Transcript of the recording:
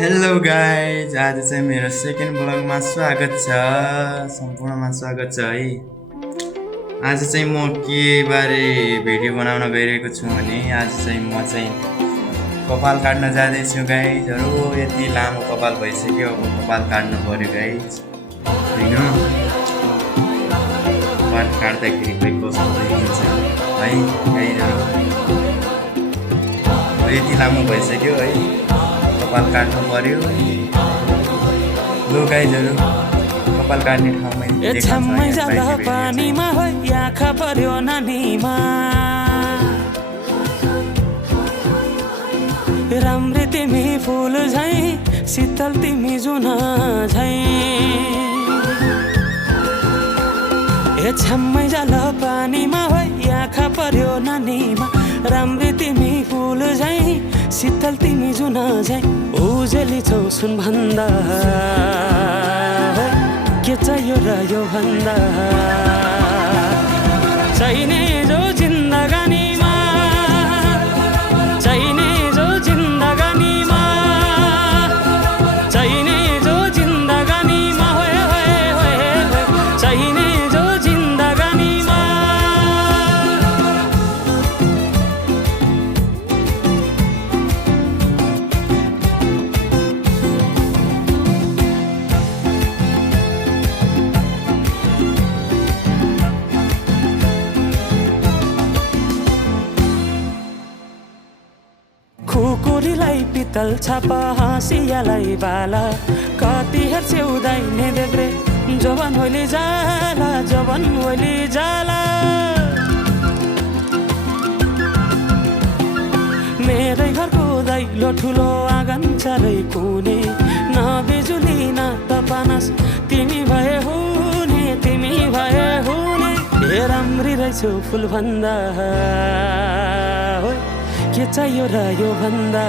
Hello guys, आज चाहिँ मेरो सेकेन्ड ब्लगमा स्वागत छ। सम्पूर्णमा स्वागत छ है। आज चाहिँ म के बारे भिडियो बनाउन गइरहेको छु भने आज चाहिँ म चाहिँ कपाल काट्न जाँदैछु गाइजहरू। यति लामो कपाल भइसक्यो, अब कपाल काट्नु पर्यो गाइज होइन। कपाल काट्दाखेरि खोइ कस्तो देखिन्छ है गाइजहरू। यति लामो भइसक्यो है, कपाल काट्नु पर्यो। लो गाइजहरू, कपाल काट्ने ठाउँमा पानीमा आँखा पर्यो नानीमा, राम्री तिमी फुल झै, शीतल तिमी जुन झै। ए छम्मै जाल पानीमा आँखा पर्यो नानीमा, राम्री तिमी फुल झै, शीतल तिमी जुन झै। उजेली छौ सुन भन्दा के चाहियो र यो भन्दा, चाहिने जो जिन्दगानीमा, चाहिने जो जिन्दगानीमा, चाहिने जो जिन्दगानीमा, चाहिने जो जिन्दगानीमा। खुकुरीलाई पितल छापा, हाँसियालाई बाला, कति हेर्छे उदाइने देब्रे, जवान होली जाला, जवान होली जाला। मेरै घरको दैलो ठुलो आँगन चारै कुने, न बिजुली न त पानस, तिमी भए हुने, तिमी भए हुने। ए राम्री रहेछौ फुल भन्दा, के चाहियो र यो भन्दा।